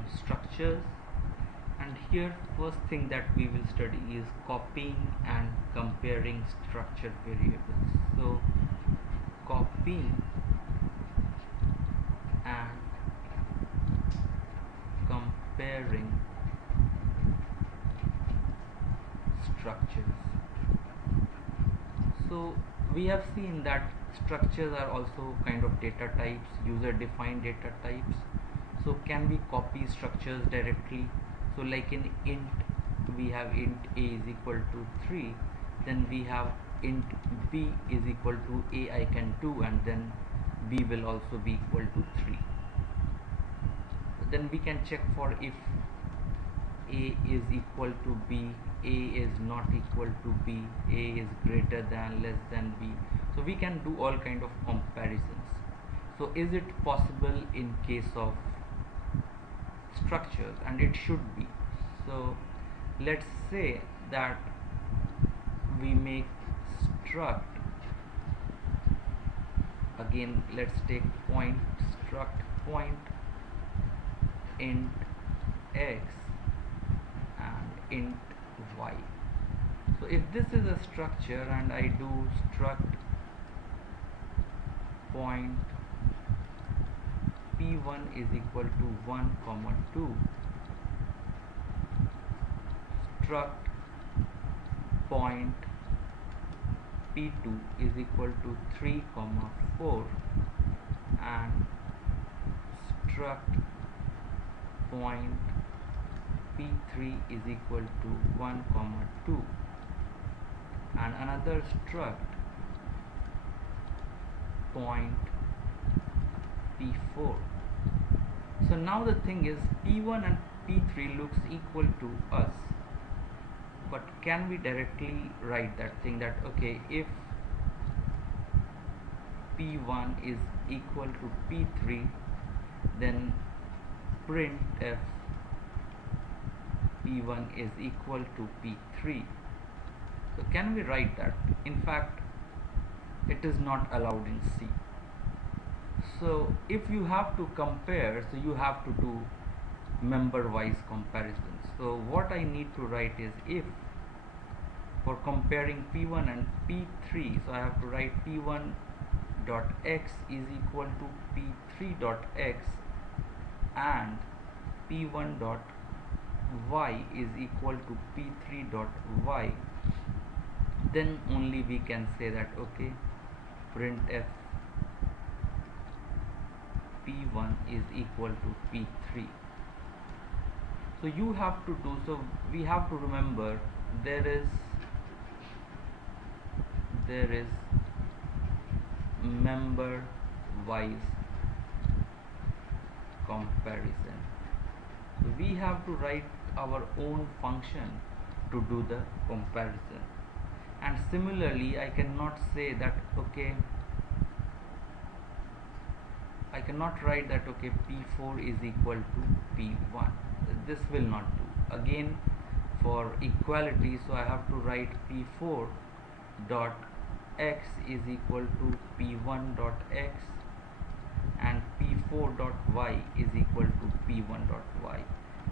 some structures, and here first thing that we will study is copying and comparing structure variables. So copying and comparing structures. So we have seen that structures are also kind of data types, user defined data types. So can we copy structures directly? So like in int, we have int a is equal to 3, then we have int b is equal to a I can do, and then b will also be equal to 3. Then we can check for if a is equal to b, a is not equal to b, a is greater than, less than b. So we can do all kind of comparisons. So is it possible in case of structures? And it should be. So let's say that we make struct, again let's take point, struct point int x and int y. So if this is a structure and I do struct point p1 is equal to 1 comma 2, struct point p2 is equal to 3 comma 4, and struct point p3 is equal to 1 comma 2, and another struct point p4. So now the thing is, p1 and p3 looks equal to us, but can we directly write that thing that okay, if p1 is equal to p3, then printf p1 is equal to p3. So can we write that? In fact, it is not allowed in C. So if you have to compare, so you have to do member wise comparisons. So what I need to write is, if for comparing p1 and p3, so I have to write p1 dot x is equal to p3 dot x and p1 dot y is equal to p3 dot y, then only we can say that okay, printf p1 is equal to p3. So you have to do, so we have to remember there is member wise comparison. So we have to write our own function to do the comparison. And similarly, I cannot say that okay, I cannot write that okay, p4 is equal to p1. This will not do. Again, for equality, so I have to write p4 dot x is equal to p1 dot x and p4 dot y is equal to p1 dot y.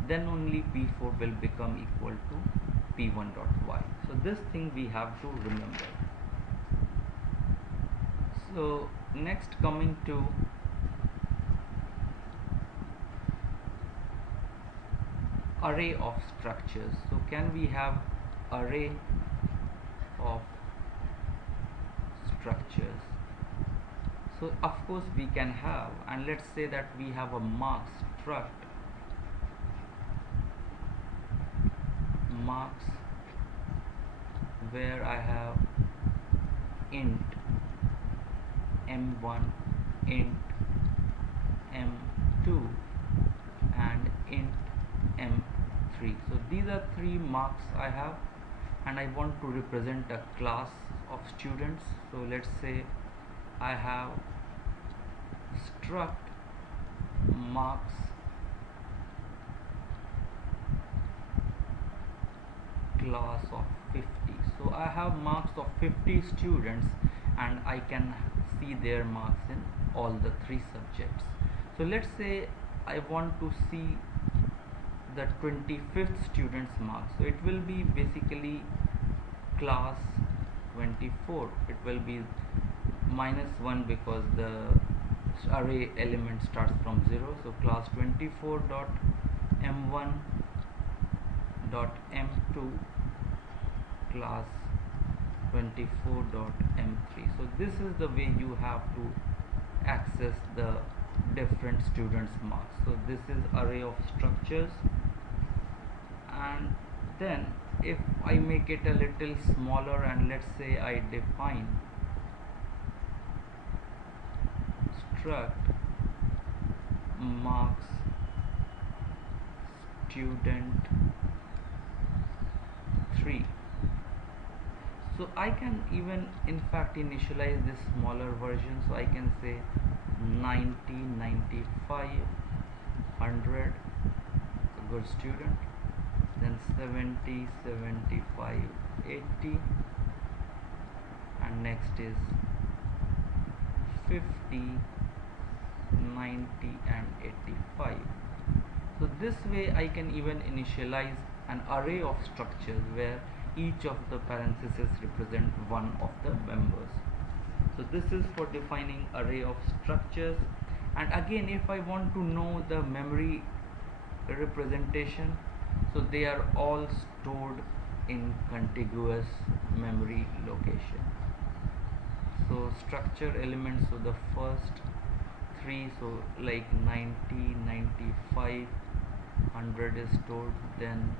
Then only p4 will become equal to p1 dot y. So this thing we have to remember. So next, coming to array of structures. So can we have array of structures? So of course we can have, and let's say that we have a marks struct, marks, where I have int m1, int m2 and int m3. So these are three marks I have, and I want to represent a class of students. So let's say I have struct marks class of 50. So I have marks of 50 students, and I can see their marks in all the three subjects. So let's say I want to see the 25th student's marks. So it will be basically class 24. It will be -1 because the array element starts from 0. So class 24 dot m1 dot m2 class 24 dot m3. So this is the way you have to access the different students marks. So this is array of structures, and then if I make it a little smaller and let's say I define struct marks student 3. So I can even in fact initialize this smaller version. So I can say 90, 95, 100, a good student, then 70, 75, 80, and next is 50, 90 and 85. So this way I can even initialize an array of structures where each of the parentheses represent one of the members. So this is for defining array of structures. And again, if I want to know the memory representation, so they are all stored in contiguous memory location. So structure elements, so the first three, so like 90, 95, 100 is stored, then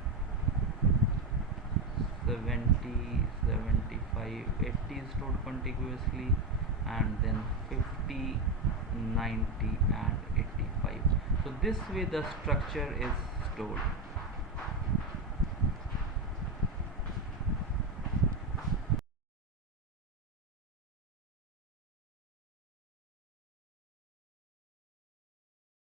70, 75, 80 is stored contiguously, and then 50, 90 and 85. So this way the structure is stored.